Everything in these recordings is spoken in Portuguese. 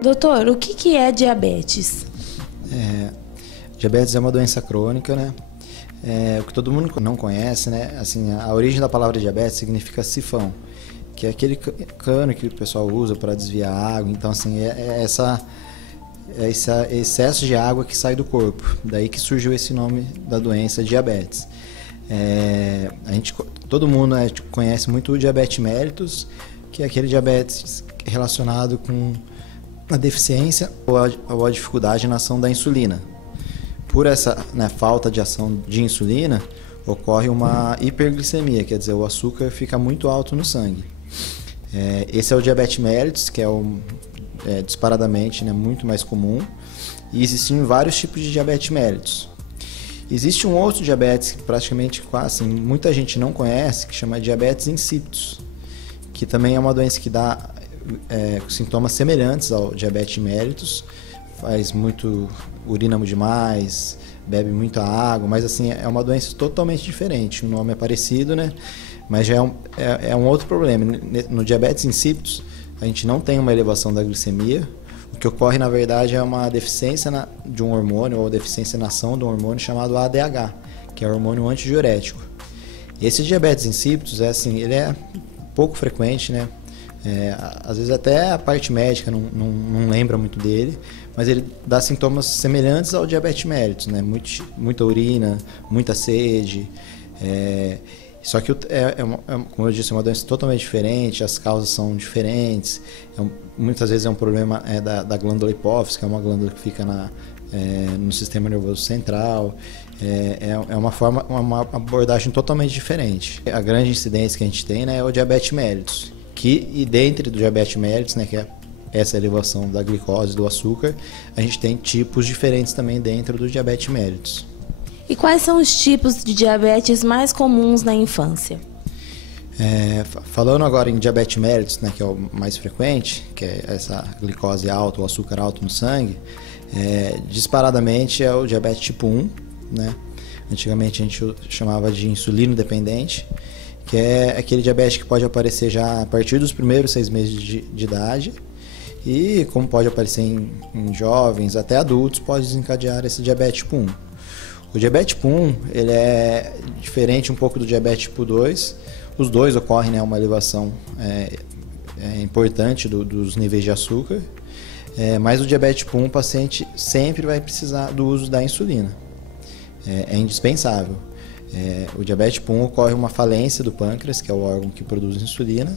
Doutor, o que é diabetes? Diabetes é uma doença crônica, né? O que todo mundo não conhece, né? Assim, a origem da palavra diabetes significa sifão, que é aquele cano que o pessoal usa para desviar água. Então, assim, esse excesso de água que sai do corpo. Daí que surgiu esse nome da doença, diabetes. Todo mundo conhece muito o diabetes mellitus, que é aquele diabetes relacionado com a deficiência ou a dificuldade na ação da insulina. Por essa falta de ação de insulina, ocorre uma hiperglicemia, quer dizer, o açúcar fica muito alto no sangue. Esse é o diabetes mellitus, que é disparadamente muito mais comum, e existem vários tipos de diabetes mellitus. Existe um outro diabetes que praticamente quase muita gente não conhece, que chama diabetes insípidos, que também é uma doença que dá sintomas semelhantes ao diabetes mellitus, faz muito, urina demais, bebe muita água, mas assim, é uma doença totalmente diferente. O nome é parecido, né? Mas já é um outro problema. No diabetes insípidos, a gente não tem uma elevação da glicemia. O que ocorre, na verdade, é uma deficiência de um hormônio, ou deficiência na ação de um hormônio chamado ADH, que é o hormônio antidiurético. Esse diabetes insípidos, ele é pouco frequente, né? Às vezes até a parte médica não lembra muito dele, mas ele dá sintomas semelhantes ao diabetes mellitus, né? Muita urina, muita sede. Só que, como eu disse, é uma doença totalmente diferente, as causas são diferentes. Muitas vezes é um problema da glândula hipófise, que é uma glândula que fica no sistema nervoso central. Uma abordagem totalmente diferente. A grande incidência que a gente tem, né, é o diabetes mellitus. E dentro do diabetes mellitus, né, que é essa elevação da glicose, do açúcar, a gente tem tipos diferentes também dentro do diabetes mellitus. E quais são os tipos de diabetes mais comuns na infância? Falando agora em diabetes mellitus, né, que é o mais frequente, que é essa glicose alta, o açúcar alto no sangue, disparadamente é o diabetes tipo 1, né? Antigamente a gente chamava de insulino dependente, que é aquele diabetes que pode aparecer já a partir dos primeiros 6 meses de idade, e como pode aparecer em jovens, até adultos, pode desencadear esse diabetes tipo 1. O diabetes tipo 1, ele é diferente um pouco do diabetes tipo 2. Os dois ocorrem, né, uma elevação importante dos níveis de açúcar, mas o diabetes tipo 1, o paciente sempre vai precisar do uso da insulina. É indispensável. O diabetes tipo 1 ocorre uma falência do pâncreas, que é o órgão que produz insulina,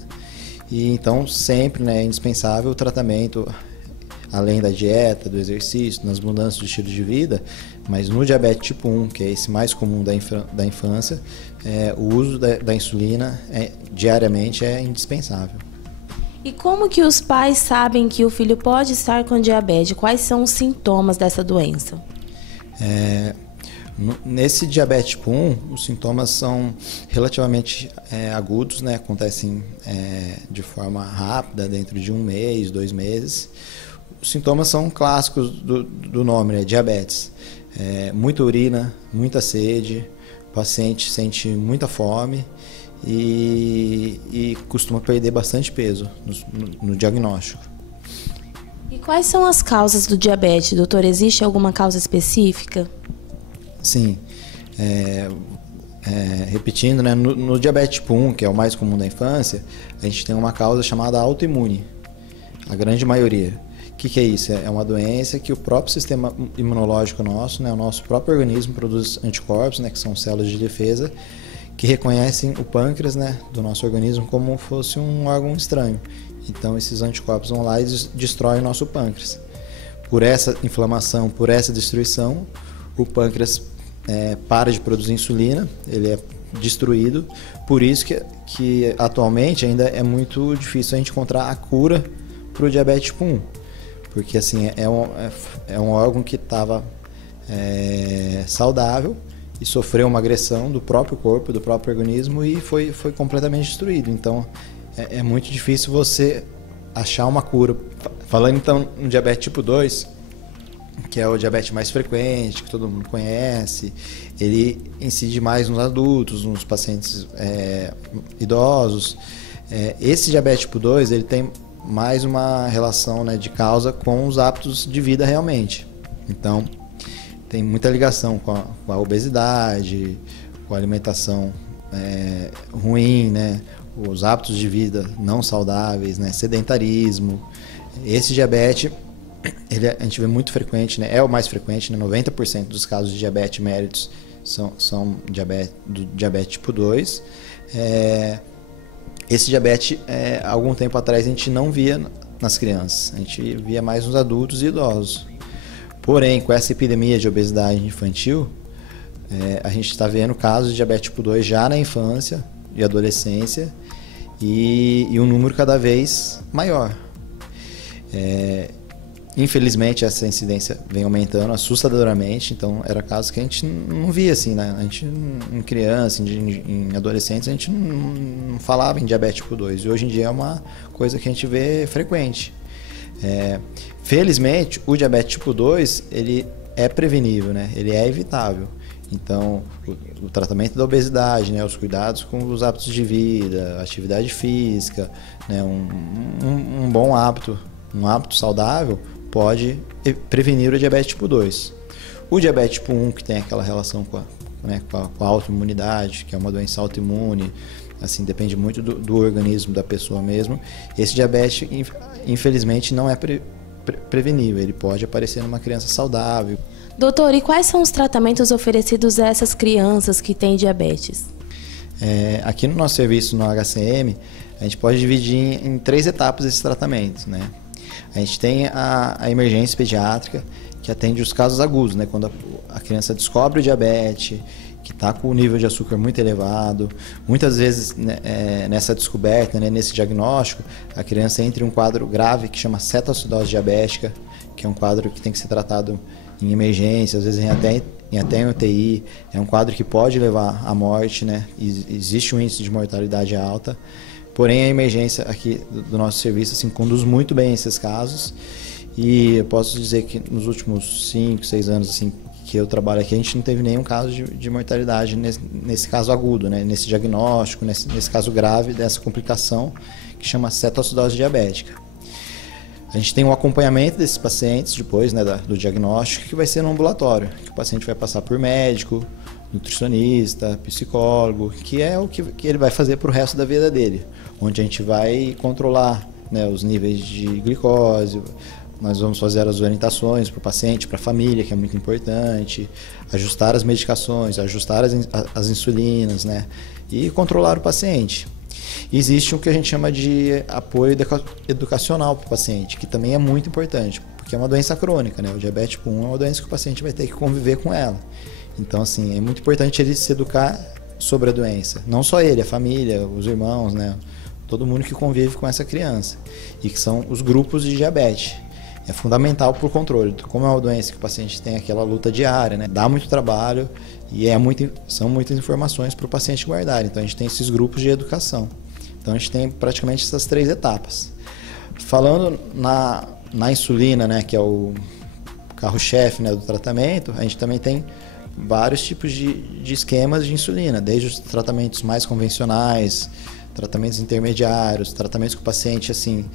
e então sempre, né, é indispensável o tratamento, além da dieta, do exercício, nas mudanças do estilo de vida. Mas no diabetes tipo 1, que é esse mais comum da infância, o uso da insulina diariamente é indispensável. E como que os pais sabem que o filho pode estar com diabetes? Quais são os sintomas dessa doença? Nesse diabetes tipo 1, os sintomas são relativamente agudos, né? Acontecem de forma rápida, dentro de 1 mês, 2 meses. Os sintomas são clássicos do nome, né? Diabetes. Muita urina, muita sede, o paciente sente muita fome e costuma perder bastante peso no diagnóstico. E quais são as causas do diabetes, doutor? Existe alguma causa específica? Sim. Repetindo, né? No diabetes tipo 1, que é o mais comum da infância, a gente tem uma causa chamada autoimune, a grande maioria. O que é isso? É uma doença que o próprio sistema imunológico nosso, né, o nosso próprio organismo produz anticorpos, né, que são células de defesa, que reconhecem o pâncreas, né, do nosso organismo como fosse um órgão estranho. Então esses anticorpos vão lá e destroem o nosso pâncreas. Por essa inflamação, por essa destruição, o pâncreas para de produzir insulina, ele é destruído. Por isso que atualmente ainda é muito difícil a gente encontrar a cura para o diabetes tipo 1. Porque assim, é um órgão que estava saudável e sofreu uma agressão do próprio corpo, do próprio organismo, e foi completamente destruído. Então é muito difícil você achar uma cura. Falando então no diabetes tipo 2, que é o diabetes mais frequente, que todo mundo conhece, ele incide mais nos adultos, nos pacientes idosos. Esse diabetes tipo 2, ele tem mais uma relação, né, de causa com os hábitos de vida realmente. Então, tem muita ligação com a obesidade, com a alimentação ruim, né, os hábitos de vida não saudáveis, né, sedentarismo. Esse diabetes, a gente vê muito frequente, né, é o mais frequente, né, 90% dos casos de diabetes mellitus são do diabetes tipo 2. Esse diabetes, algum tempo atrás, a gente não via nas crianças, a gente via mais nos adultos e idosos. Porém, com essa epidemia de obesidade infantil, a gente está vendo casos de diabetes tipo 2 já na infância e adolescência e um número cada vez maior. Infelizmente, essa incidência vem aumentando assustadoramente, então era casos que a gente não via assim, né? A gente, em criança, em adolescentes, a gente não falava em diabetes tipo 2, e hoje em dia é uma coisa que a gente vê frequente. Felizmente, o diabetes tipo 2, ele é prevenível, né? Ele é evitável. Então, o tratamento da obesidade, né? Os cuidados com os hábitos de vida, atividade física, né? Um bom hábito, um hábito saudável, pode prevenir o diabetes tipo 2. O diabetes tipo 1, que tem aquela relação com a autoimunidade, que é uma doença autoimune, assim, depende muito do organismo da pessoa mesmo. Esse diabetes, infelizmente, não é prevenível, ele pode aparecer numa criança saudável. Doutor, e quais são os tratamentos oferecidos a essas crianças que têm diabetes? Aqui no nosso serviço, no HCM, a gente pode dividir em 3 etapas esses tratamentos, né? A gente tem a emergência pediátrica, que atende os casos agudos, né? Quando a criança descobre o diabetes, que está com o nível de açúcar muito elevado. Muitas vezes, né, nessa descoberta, né, nesse diagnóstico, a criança entra em um quadro grave que chama cetoacidose diabética, que é um quadro que tem que ser tratado em emergência, às vezes até em UTI. É um quadro que pode levar à morte, né? Existe um índice de mortalidade alta. Porém, a emergência aqui do nosso serviço assim, conduz muito bem esses casos, e eu posso dizer que nos últimos 5, 6 anos assim, que eu trabalho aqui, a gente não teve nenhum caso de mortalidade nesse caso agudo, né? Nesse diagnóstico, nesse caso grave dessa complicação que chama cetoacidose diabética. A gente tem um acompanhamento desses pacientes depois, né, do diagnóstico, que vai ser no ambulatório, que o paciente vai passar por médico, nutricionista, psicólogo, que é o que ele vai fazer para o resto da vida dele, onde a gente vai controlar, né, os níveis de glicose, nós vamos fazer as orientações para o paciente, para a família, que é muito importante, ajustar as medicações, ajustar as insulinas, né, e controlar o paciente. Existe o que a gente chama de apoio educacional para o paciente, que também é muito importante, porque é uma doença crônica, né? O diabetes tipo 1 é uma doença que o paciente vai ter que conviver com ela. Então, assim, é muito importante ele se educar sobre a doença. Não só ele, a família, os irmãos, né? Todo mundo que convive com essa criança. E que são os grupos de diabetes. É fundamental para o controle. Como é uma doença que o paciente tem aquela luta diária, né? Dá muito trabalho e são muitas informações para o paciente guardar. Então, a gente tem esses grupos de educação. Então, a gente tem praticamente essas 3 etapas. Falando na insulina, né? Que é o carro-chefe, né, do tratamento, a gente também tem vários tipos de esquemas de insulina, desde os tratamentos mais convencionais, tratamentos intermediários, tratamentos que o paciente, assim,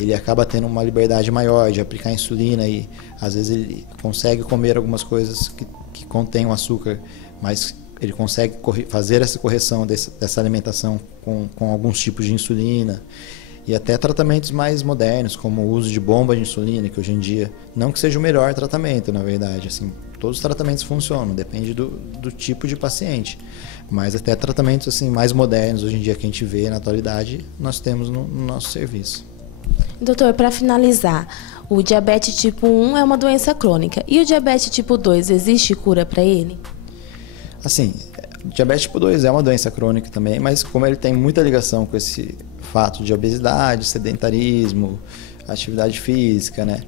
ele acaba tendo uma liberdade maior de aplicar insulina e às vezes ele consegue comer algumas coisas que contêm o açúcar, mas ele consegue fazer essa correção dessa alimentação com alguns tipos de insulina. E até tratamentos mais modernos, como o uso de bomba de insulina, que hoje em dia, não que seja o melhor tratamento, na verdade, assim, todos os tratamentos funcionam, depende do tipo de paciente. Mas até tratamentos assim, mais modernos, hoje em dia, que a gente vê na atualidade, nós temos no nosso serviço. Doutor, para finalizar, o diabetes tipo 1 é uma doença crônica. E o diabetes tipo 2, existe cura para ele? Assim, o diabetes tipo 2 é uma doença crônica também, mas como ele tem muita ligação com esse fato de obesidade, sedentarismo, atividade física, né?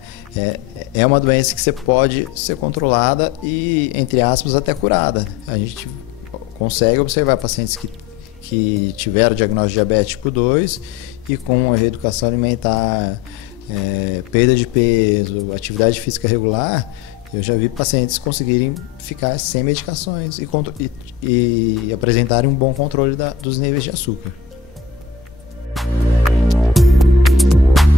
É uma doença que você pode ser controlada e, entre aspas, até curada. A gente consegue observar pacientes que tiveram diagnóstico de diabetes tipo 2 e com a reeducação alimentar, perda de peso, atividade física regular, eu já vi pacientes conseguirem ficar sem medicações e apresentarem um bom controle dos níveis de açúcar.